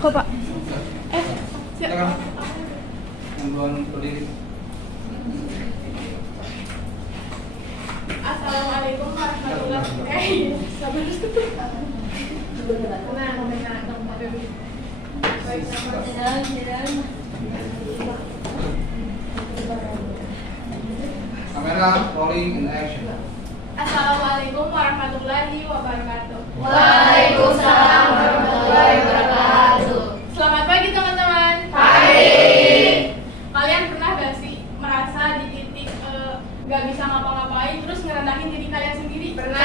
Aku Pak. Silakan. Yang belum berdiri. Assalamualaikum warahmatullahi wabarakatuh. Kamera rolling in action. Assalamualaikum warahmatullahi wabarakatuh. Waalaikumsalam warahmatullahi wabarakatuh. Selamat pagi teman-teman. Pagi. Kalian pernah gak sih merasa di titik gak bisa ngapa-ngapain terus ngerendahin diri kalian sendiri? Pernah.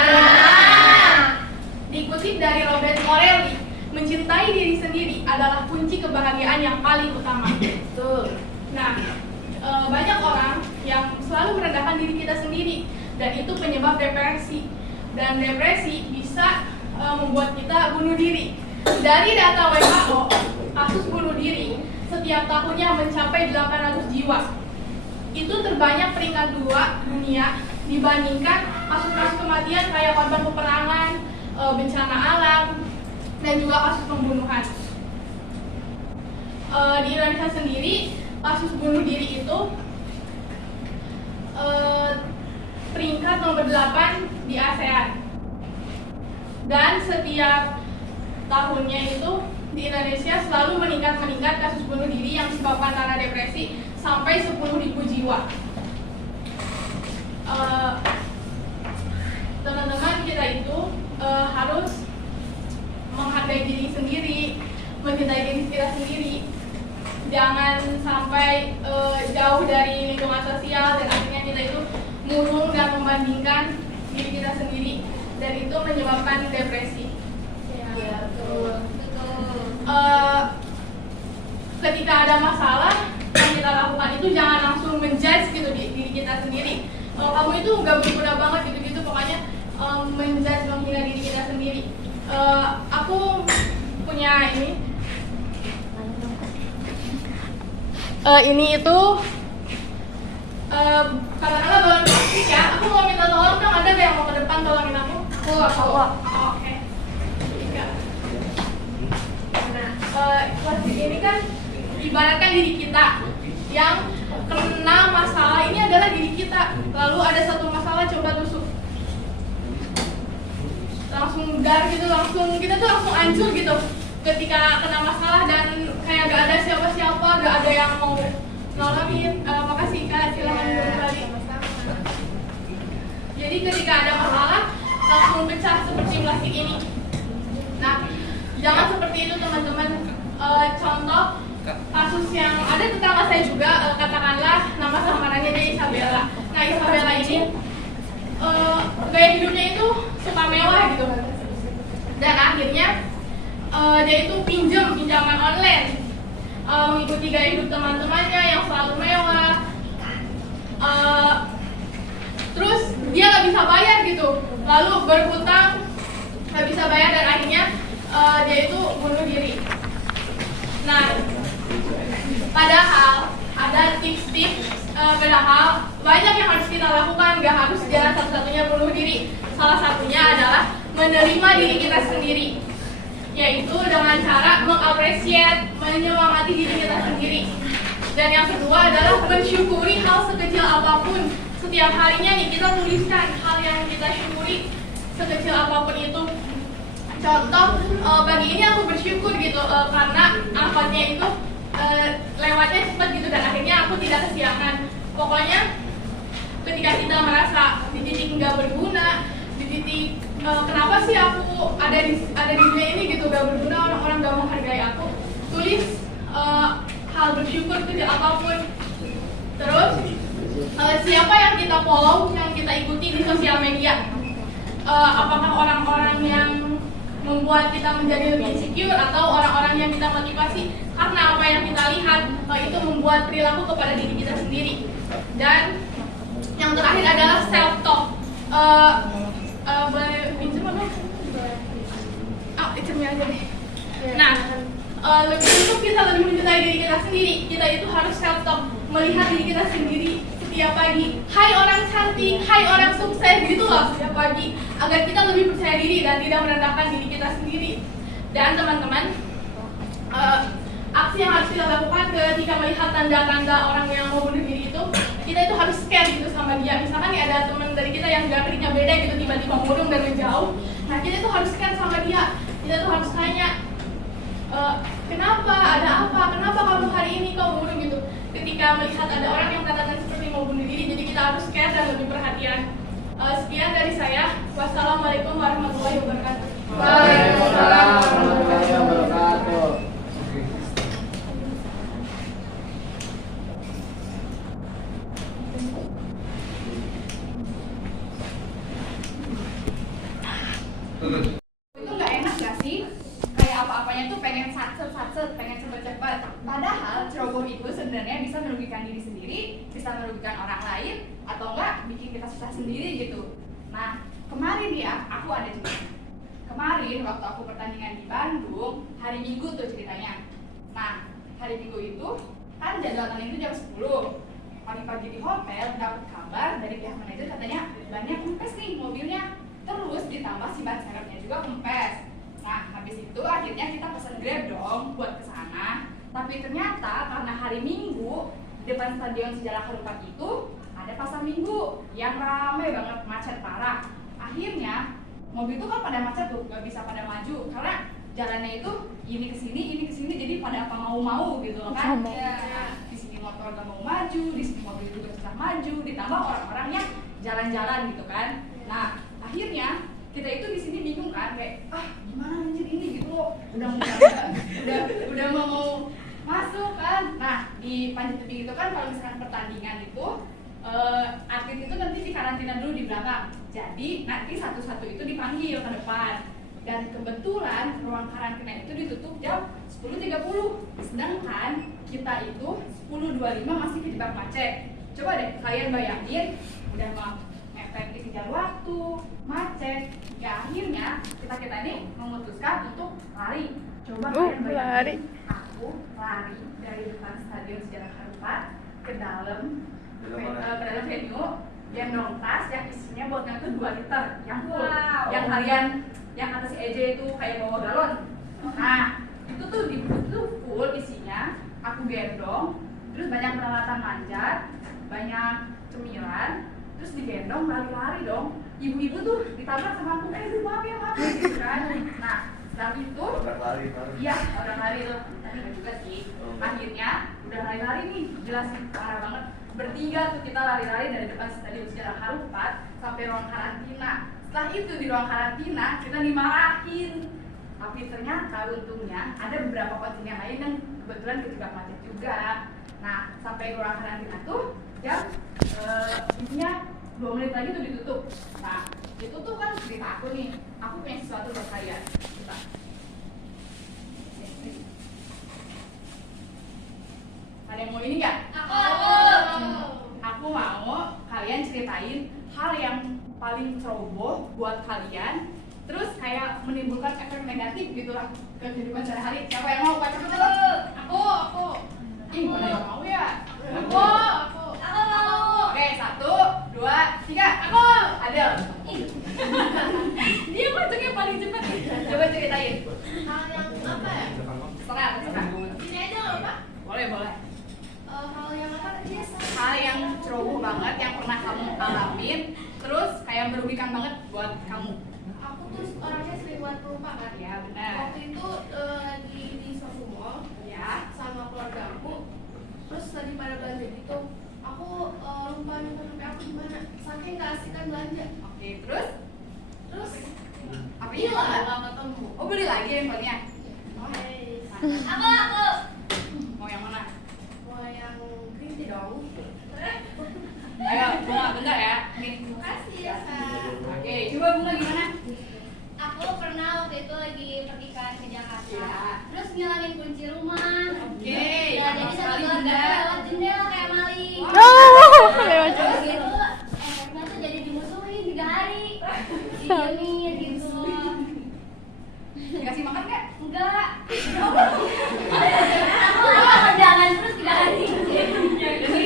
Dikutip dari Robert Morelli, mencintai diri sendiri adalah kunci kebahagiaan yang paling utama. Betul. Nah, banyak orang yang selalu merendahkan diri kita sendiri dan itu penyebab depresi. Dan depresi bisa membuat kita bunuh diri. Dari data WHO, kasus bunuh diri setiap tahunnya mencapai 800 jiwa. Itu terbanyak peringkat 2 dunia dibandingkan kasus-kasus kematian kayak korban peperangan, bencana alam, dan juga kasus pembunuhan. Di Indonesia sendiri, kasus bunuh diri itu peringkat nomor 8 di ASEAN. Dan setiap tahunnya itu di Indonesia selalu meningkat kasus bunuh diri yang disebabkan karena depresi sampai 10.000 jiwa. Teman-teman, kita itu harus menghargai diri sendiri, mencintai diri kita sendiri. Jangan sampai jauh dari lingkungan sosial dan akhirnya kita itu murung dan membandingkan diri kita sendiri dan itu menyebabkan depresi. Ya, betul. Ketika ada masalah yang kita lakukan itu jangan langsung menjudge gitu diri kita sendiri. Kamu itu gak berguna banget gitu-gitu, pokoknya menjudge, menghina diri kita sendiri. Aku punya ini itu katakanlah balon plastik ya. Aku mau minta tolong dong, ada gak yang mau ke depan tolongin aku? Oke. Nah, plastik ini kan ibaratkan diri kita yang kena masalah ini adalah diri kita. Lalu ada satu masalah, coba tusuk. Langsung dar gitu, kita tuh langsung hancur gitu. Ketika kena masalah dan kayak gak ada siapa-siapa, gak ada yang mau nolongin. Makasih Kak, silakan kembali. Jadi ketika ada masalah langsung pecah seperti plastik ini. Nah, jangan seperti itu teman-teman. Contoh kasus yang ada tetangga saya juga, katakanlah nama samarannya dia Isabella. Nah, Isabella ini gaya hidupnya itu suka mewah gitu. Dan akhirnya dia itu pinjaman online, mengikuti gaya hidup teman-temannya yang selalu mewah. Terus dia nggak bisa bayar gitu, lalu berhutang, nggak bisa bayar dan akhirnya dia itu bunuh diri. Nah, padahal ada tips-tips, padahal banyak yang harus kita lakukan, nggak harus jalan satu-satunya bunuh diri. Salah satunya adalah menerima diri kita sendiri, yaitu dengan cara mengapresiasi, menyemangati diri kita sendiri. Dan yang kedua adalah mensyukuri hal sekecil apapun. Setiap harinya nih kita tuliskan hal yang kita syukuri sekecil apapun itu. Contoh, pagi ini aku bersyukur gitu karena angkotnya itu lewatnya cepat gitu dan akhirnya aku tidak kesiangan. Pokoknya ketika kita merasa di titik nggak berguna, di titik kenapa sih aku ada di dunia ini gitu, gak berguna, orang-orang gak menghargai aku, tulis hal bersyukur kecil apapun. Terus siapa yang kita follow, yang kita ikuti di sosial media, apakah orang-orang yang membuat kita menjadi lebih insecure atau orang-orang yang kita motivasi karena apa yang kita lihat itu membuat perilaku kepada diri kita sendiri. Dan yang terakhir adalah self talk. Boleh pinjam apa? Pinjamnya aja deh. Nah, untuk kita lebih mencintai diri kita sendiri, kita itu harus self talk, melihat diri kita sendiri setiap pagi. Hai orang cantik, hai orang sukses, gitu loh setiap pagi, agar kita lebih percaya diri dan tidak merendahkan diri kita sendiri. Dan teman-teman, ketika melihat tanda-tanda orang yang mau bunuh diri itu, kita itu harus scan gitu sama dia. Misalkan nih ada teman dari kita yang gerak-geriknya beda gitu, tiba-tiba murung dan menjauh. Nah kita itu harus scan sama dia. Kita tuh harus tanya, kenapa, ada apa, kenapa kamu hari ini kau bunuh gitu. Ketika melihat ada orang yang katakan seperti mau bunuh diri, jadi kita harus care dan lebih perhatian. Sekian dari saya. Wassalamualaikum warahmatullahi wabarakatuh. Waalaikumsalam warahmatullahi wabarakatuh. Tutup. Itu nggak enak nggak sih? Kayak apa-apanya tuh pengen satset, pengen cepet-cepet. Padahal ceroboh itu sebenarnya bisa merugikan diri sendiri, bisa merugikan orang lain, atau enggak bikin kita susah sendiri gitu. Nah, kemarin ya, aku ada juga. Kemarin waktu aku pertandingan di Bandung, hari Minggu tuh ceritanya. Nah, hari Minggu itu kan jadwalnya itu jam 10. Pagi-pagi di hotel dapat kabar dari pihak manajer katanya banyak kempes nih mobilnya. Terus ditambah si ban serepnya juga kempes. Nah, habis itu akhirnya kita pesen Grab dong buat kesana. Tapi ternyata karena hari Minggu di depan Stadion Sejarah Harupat itu ada pasar Minggu yang ramai banget, macet parah. Akhirnya mobil itu kan pada macet tuh, gak bisa pada maju karena jalannya itu ini ke sini, jadi pada apa mau gitu loh kan. Ya, di sini motor gak mau maju, di sini mobil juga susah maju, ditambah orang-orang yang jalan-jalan gitu kan. Nah, akhirnya kita itu di sini bingung kan, kayak gimana anjir ini gitu loh, udah mau masuk kan. Nah, di panjat tebing itu kan kalau misalkan pertandingan itu atlet itu nanti dikarantina dulu di belakang. Jadi nanti satu-satu itu dipanggil ke depan. Dan kebetulan ruang karantina itu ditutup jam 10.30. Sedangkan kita itu 10.25 masih kejebak macet. Coba deh kalian bayangin, udah mau mepet dikejar waktu, macet. Ya akhirnya kita ini memutuskan untuk lari. Coba kalian bayangin, aku lari dari depan Stadion Sejarah Harupat ke dalam venue, gendong tas yang isinya botolnya itu 2 liter yang full. Yang kalian yang kata si EJ itu kayak bawa galon. Nah, itu tuh di itu full isinya, aku gendong, terus banyak peralatan manjat, banyak cemilan, terus digendong lari-lari dong. Ibu-ibu tuh ditabrak sama aku, maaf ya gitu kan. Nah, setelah itu iya, orang lari tuh, tadi nggak juga sih. Akhirnya udah lari-lari nih, jelas parah banget. Bertiga tuh kita lari-lari dari depan Stadion Sejarah Harupat sampai ruang karantina. Setelah itu di ruang karantina kita dimarahin. Tapi ternyata untungnya ada beberapa kontingen lain yang kebetulan kejebak macet juga. Nah, sampai ruang karantina tuh jam intinya 2 menit lagi tuh ditutup. Nah, itu tuh kan cerita aku nih. Aku punya sesuatu buat kalian. Coba. Ada yang mau ini nggak? Aku mau kalian ceritain hal yang paling ceroboh buat kalian, terus kayak menimbulkan efek negatif gitu lah ke kehidupan sehari-hari. Siapa yang mau baca dulu? Aku. Ih, pada yang mau ya? Aku. Oke, 1, 2, 3. Aku. Adel. Dia macamnya paling cepat. Coba ceritain. Hal yang apa ya? Terserah. Ini aja nggak apa? Boleh. Hal yang apa tadi? Hal yang ceroboh banget yang pernah kamu alamin, terus kayak merugikan banget buat kamu. Aku tuh orangnya sering buat pelupa kan. Ya benar. Waktu itu lagi di suatu mall Ya. sama keluarga aku, terus lagi pada belanja gitu. Aku lupa minta HP aku di mana. Saking nggak asik kan belanja. Oke, terus apa Hilang ya? nggak ketemu. Oh, beli lagi handphonenya. Aku. Mau yang mana? Mau yang green tea dong. Ayo, bunga bentar ya. Nih. Makasih ya Kak. Oke, coba bunga gimana? Aku pernah waktu itu lagi pergi ke Jakarta, Ya. terus ngilangin kunci rumah. Oke, Ya, jadi sama satu sekali keluarga Bunda. lewat jendela kayak maling. Lewat Terus gitu, efeknya tuh jadi dimusuhin 3 hari, didiemin gitu. Dikasih makan nggak? Enggak. Aku jangan terus 3 hari. Jadi,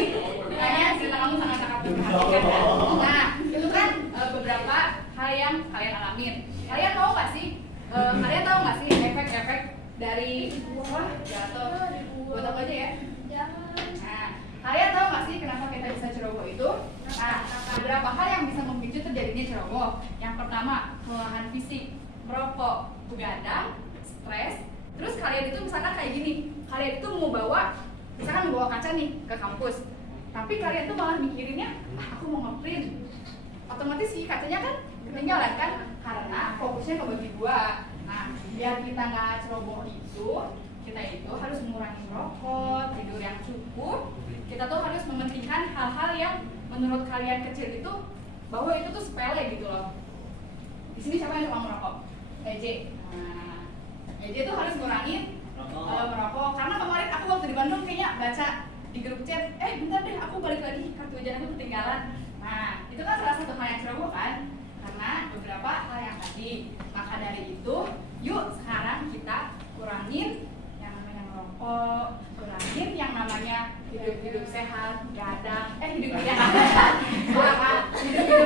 kayaknya cerita kamu sangat-sangat memperhatikan. Nah, itu kan beberapa hal yang kalian alamin. Kalian tahu nggak sih? Kalian tahu nggak sih efek-efek dari wah jatuh? Buat apa aja ya? ceroboh itu, nah beberapa hal yang bisa memicu terjadinya ceroboh. Yang pertama, kelelahan fisik, merokok, begadang, stres. Terus kalian itu misalkan kayak gini, kalian itu misalkan membawa kaca nih ke kampus, tapi kalian tuh malah mikirinnya, aku mau ngeprint, otomatis si kacanya kan ketinggalan kan, karena fokusnya kebagi dua. Nah, biar kita nggak ceroboh itu, kita itu harus mengurangi merokok, tidur yang cukup. Kita tuh harus mementingkan hal-hal yang menurut kalian kecil itu bahwa itu tuh sepele gitu loh. Di sini siapa yang suka merokok? EJ. Nah, EJ tuh harus ngurangin merokok. Karena kemarin aku waktu di Bandung kayaknya baca di grup chat, bentar deh aku balik lagi, kartu ujian aku ketinggalan. Nah, itu kan salah satu hal yang ceroboh kan? Karena beberapa hal yang tadi. Maka dari itu, yuk sekarang kita kurangin yang namanya merokok, kurangin yang namanya hidup sehat, gadang, hidup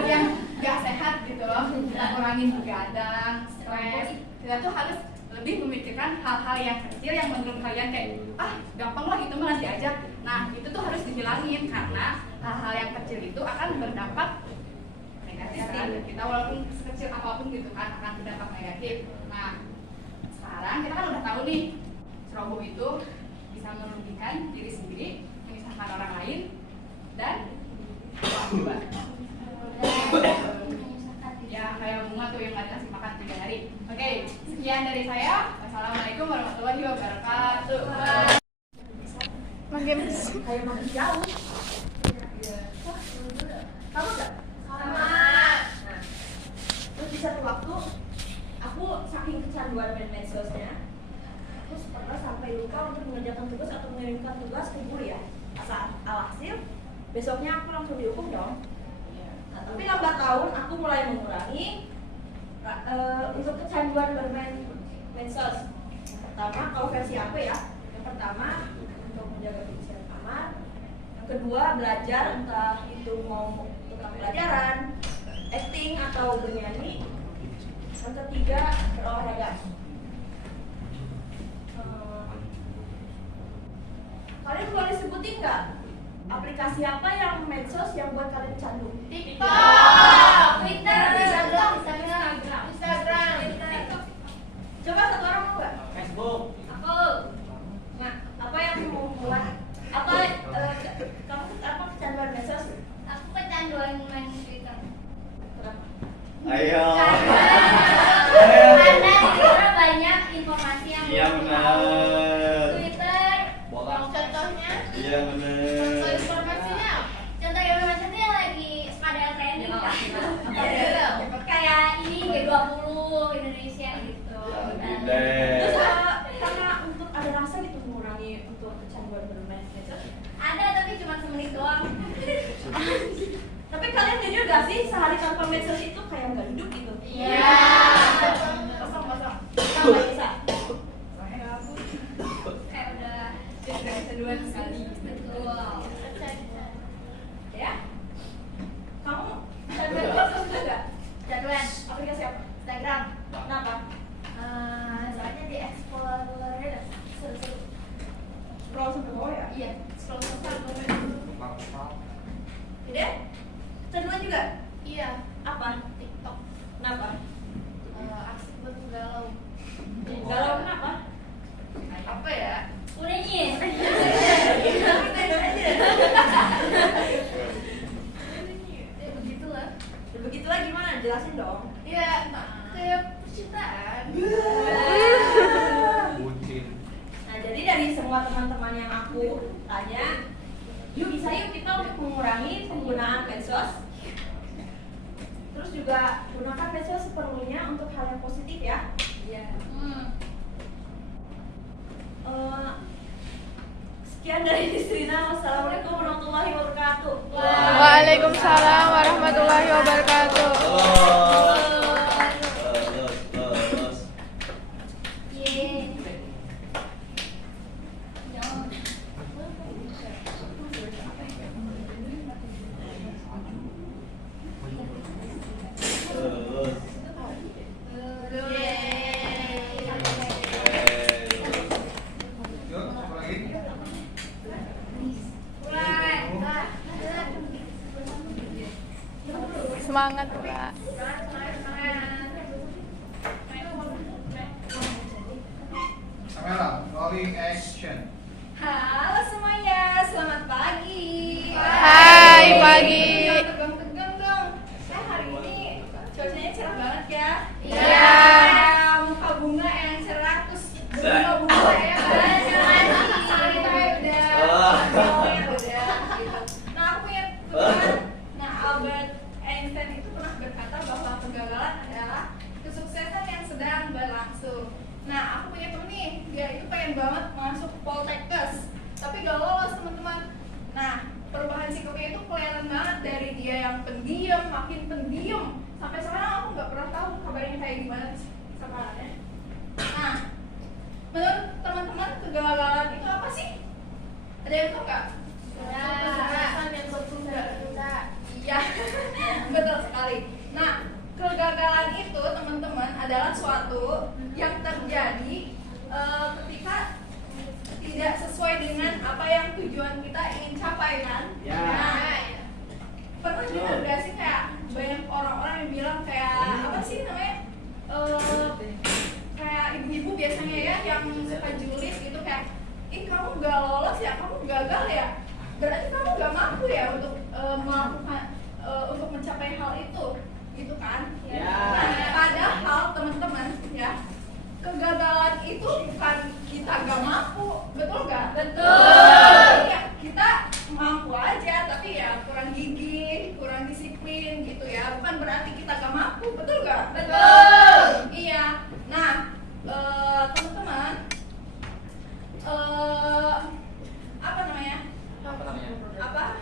yang gak sehat gitu loh. Kita kurangin begadang, stres. Kita tuh harus lebih memikirkan hal-hal yang kecil yang menurut kalian kayak gampang lah itu mah nanti aja. Nah itu tuh harus dihilangin karena hal-hal yang kecil itu akan berdampak negatif kan. Kita walaupun sekecil apapun gitu kan akan berdampak negatif. Nah sekarang kita kan udah tahu nih ceroboh itu bisa merugikan diri sendiri, menyusahkan orang lain, dan juga ya kayak bunga tuh yang nggak dikasih makan 3 hari. Oke, sekian dari saya. Wassalamualaikum warahmatullahi wabarakatuh. Makin Kayak makin jauh. Kamu nggak? Sama. Nah, terus di satu waktu aku saking kecanduan main medsosnya, aku pernah sampai lupa untuk mengerjakan tugas atau mengirimkan tugas ke guru ya. Alhasil besoknya aku langsung dihukum dong. Nah, tapi lambat tahun aku mulai mengurangi untuk kecanduan bermain medsos. Yang pertama, kalau versi aku ya, yang pertama untuk menjaga kebersihan kamar. Yang kedua, belajar, entah itu mau tukang pelajaran, acting atau bernyanyi. Yang ketiga, berolahraga. Kalian boleh sebutin nggak aplikasi apa yang medsos yang buat kalian candu? TikTok, Twitter, Instagram. Coba satu orang mau nggak? Facebook. Aku. Nah, apa yang membuat kamu apa kecanduan medsos? Aku kecanduan main Twitter. Kenapa? Ayo. Karena di sana banyak informasi yang Iya benar. Twitter. Bola. Contohnya, Iya benar. informasinya. Contoh informasinya yang lagi pada trending kan. Kayak ini G20 Indonesia gitu. Terus karena untuk ada rasa gitu mengurangi untuk kecanduan bermain medsos. Ada tapi cuma semenit doang. Tapi kalian jujur gak sih sehari tanpa medsos itu kayak nggak hidup gitu? Iya. Kosong. Nggak bisa. Kayak udah Kecanduan sekali. betul. Ya? Kamu kecanduan medsos juga nggak? Kecanduan Aplikasi apa? Instagram. Kenapa? Soalnya di explore-nya seru-seru. Scroll sampai bawah ya? Iya, scroll sampai. Tidak? Kecanduan juga? Iya, Apa? TikTok. Kenapa? Asik buat galau. Galau kenapa? Apa ya? Udah nyis. Begitulah. Begitulah gimana? Jelasin dong. Ya, kayak percintaan. Bucin. Nah, jadi dari semua teman-teman yang aku tanya, yuk kita untuk mengurangi penggunaan medsos. Terus juga gunakan medsos sepenuhnya untuk hal yang positif ya. Iya. Sekian dari Nisrina. Wassalamualaikum warahmatullahi wabarakatuh. Waalaikumsalam warahmatullahi wabarakatuh. Terus. Yeay. Terus. Mulai. Semangat, Mbak. Kamera, rolling action. Halo semuanya, selamat pagi. Hai, pagi. Tegang-tegang dong. Hari ini cuacanya cerah banget ya. Iya. Muka bunga yang cerah, terus bunga-bunga ya kan. Santai udah. Udah gitu. Nah, aku punya teman. Nah, Albert Einstein itu pernah berkata bahwa kegagalan adalah kesuksesan yang sedang berlangsung. Nah, aku punya temen nih, dia itu pengen banget masuk Poltekkes, tapi gak lolos teman-teman. Nah, perubahan sikapnya itu kelihatan banget dari dia yang pendiam, makin pendiam. Sampai sekarang aku nggak pernah tahu kabarnya kayak gimana sekarang. Nah, menurut teman-teman kegagalan itu apa sih? Ada yang tahu nggak? Kesuksesan yang tertunda. Iya, betul sekali. Nah, kegagalan itu teman-teman adalah suatu yang terjadi ketika tidak sesuai dengan apa yang tujuan kita ingin capai kan? Ya. Nah, pernah dengar gak sih kayak banyak orang-orang yang bilang kayak apa sih namanya? Kayak ibu-ibu biasanya ya yang suka julis gitu kayak, ih kamu gak lolos ya, kamu gagal ya, berarti kamu gak mampu ya untuk melakukan untuk mencapai hal itu, gitu kan? Ya. Nah, padahal teman-teman ya, kegagalan itu bukan kita gak mampu, betul gak? Betul. Iya, kita mampu aja, tapi ya kurang gigih, kurang disiplin gitu ya. Bukan berarti kita gak mampu, betul gak? Betul. Iya. Nah, teman-teman, apa namanya? Apa?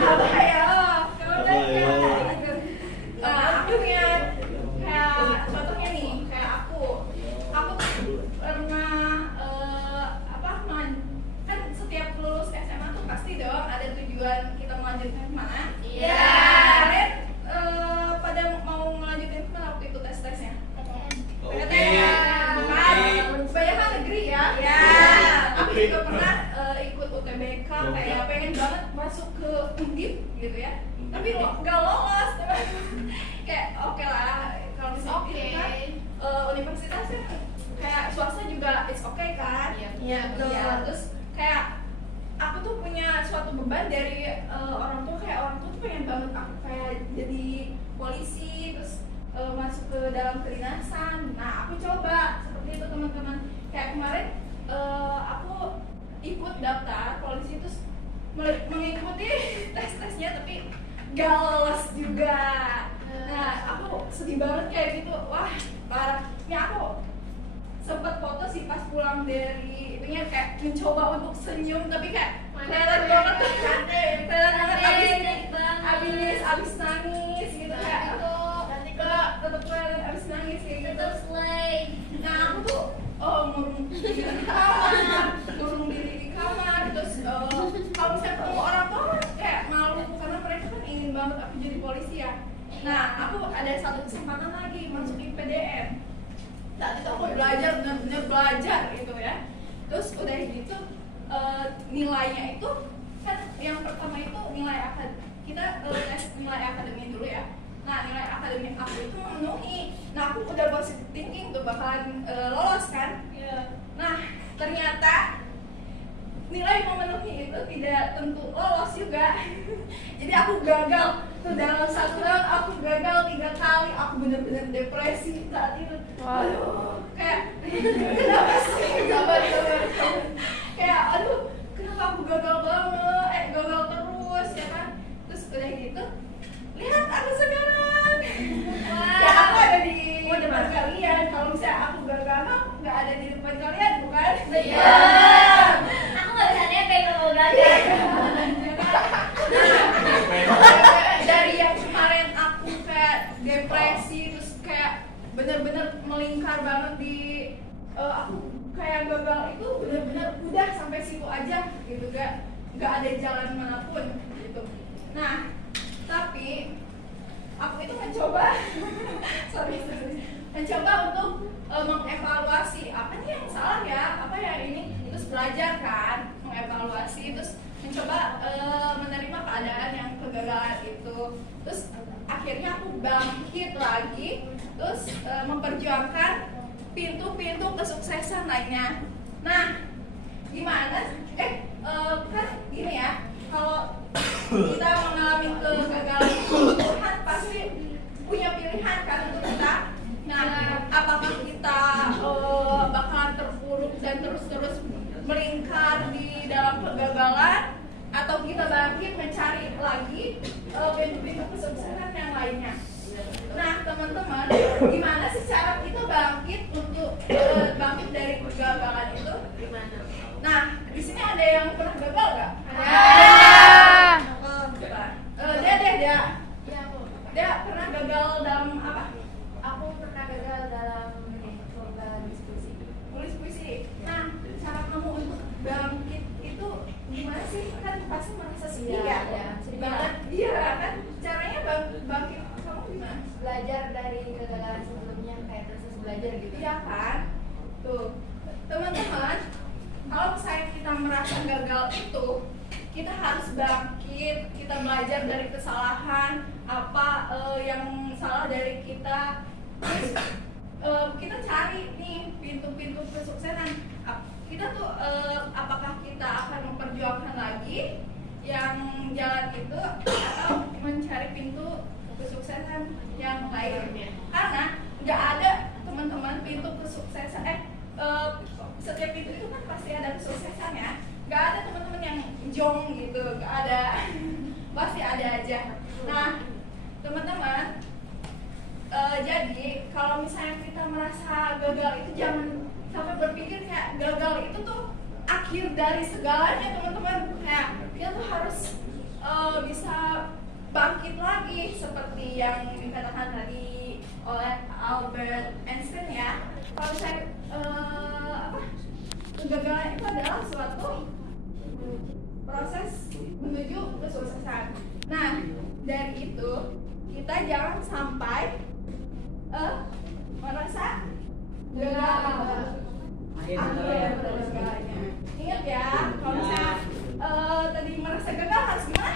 Apa ya? Aku punya kayak contohnya nih, kayak aku pernah kan setiap lulus SMA tuh pasti dong ada tujuan kita melanjutkan kemana? Iya. Kalian pada mau melanjutkan kemana waktu itu tesnya? PTN kan? Banyak kan negeri ya? Iya. Aku juga pernah ikut UTBK, kayak pengen banget masuk ke UNDIP gitu ya. Tapi nggak lolos, kayak oke lah kalau misalnya Oke. kan universitas kan kayak swasta juga it's okay kan? Iya, betul. Iya, terus kayak aku tuh punya suatu beban dari orang tua, kayak orang tua tuh pengen banget aku kayak jadi polisi, terus masuk ke dalam kedinasan. Nah, aku coba seperti itu teman-teman. Kayak kemarin aku ikut daftar polisi, terus mengikuti tes-tesnya tapi gak lolos juga. Nah, aku sedih banget kayak gitu. Wah, parah. Ya aku sempet foto sih pas pulang dari itunya, kayak mencoba untuk senyum tapi kayak kelihatan banget tuh kelihatan banget abis nangis gitu kayak tetep kelihatan abis nangis kayak gitu. Nah, aku tuh ngurung diri di kamar, terus kalau misalnya ketemu orang tua kan kayak malu karena mereka kan ingin banget aku jadi polisi ya. Nah, aku ada satu kesempatan lagi masuk IPDN. Saat itu aku belajar, benar-benar belajar gitu ya. Terus udah gitu nilainya itu kan yang pertama itu nilai akademik. Kita tes nilai akademik dulu ya. Nah, nilai akademik aku itu memenuhi. Nah, aku udah positive thinking tuh bakalan lolos kan. Nah, ternyata nilai memenuhi itu tidak tentu lolos juga. Jadi aku gagal tuh dalam 1 tahun, aku gagal 3 kali. Aku bener-bener depresi saat itu. Aduh, kayak kenapa sih? Kayak aduh, kenapa aku gagal banget? Gagal terus ya kan. Terus udah gitu, lihat aku sekarang. Ya aku ada di depan kalian. Kalau misalnya aku gagal, nggak ada di depan kalian, bukan? Iya. Aku nggak bisa nebeng kalau gagal. Dari yang kemarin aku kayak depresi, terus kayak bener-bener melingkar banget di aku kayak gagal itu bener-bener udah sampai situ aja gitu, nggak ada jalan manapun gitu. Nah, tapi aku itu mencoba mencoba untuk mengevaluasi apa nih yang salah ya, apa ya ini, terus belajar kan, mengevaluasi, terus mencoba menerima keadaan yang kegagalan itu. terus akhirnya aku bangkit lagi, terus memperjuangkan pintu-pintu kesuksesan lainnya. Nah, gimana? Kan gini ya, kalau kita mengalami kegagalan itu kan pasti punya pilihan kan untuk kita. Nah, apakah kita bakalan terpuruk dan terus-terus melingkar di dalam kegagalan, atau kita bangkit mencari lagi pintu-pintu kesuksesan yang lainnya. Nah, teman-teman, gimana sih cara kita bangkit untuk bangkit dari kegagalan itu? Gimana? Nah, di sini ada yang pernah gagal nggak? Dia pernah gagal dalam apa? Aku pernah gagal dalam lomba diskusi. Tulis puisi. Nah, cara kamu untuk bangkit itu gimana sih? Kan pasti merasa sedih ya? Iya, sedih banget. Iya kan? Caranya bangkit kamu gimana? Belajar dari kegagalan sebelumnya, kayak proses belajar gitu. Iya kan? Tuh, teman-teman, kalau misalnya kita merasa gagal itu, kita harus bangkit, kita belajar dari kesalahan apa yang salah dari kita. Terus kita cari nih pintu-pintu kesuksesan. Kita tuh apakah kita akan memperjuangkan lagi yang jalan itu, atau mencari pintu kesuksesan yang lain? Karena nggak ada, teman-teman, pintu kesuksesan. Setiap pintu itu kan pasti ada kesuksesan ya. Nggak ada, teman-teman, yang jong gitu. Nggak ada, pasti ada aja. Nah, teman-teman, jadi kalau misalnya kita merasa gagal itu, jangan sampai berpikir kayak gagal itu tuh akhir dari segalanya, teman-teman. Kayak kita tuh harus bisa bangkit lagi seperti yang dikatakan tadi oleh Albert Einstein ya. Kalau saya kegagalan itu adalah suatu proses menuju kesuksesan. Nah, dari itu kita jangan sampai merasa gagal akhir dari segalanya. Ingat ya, kalau misalnya tadi merasa gagal harus gimana?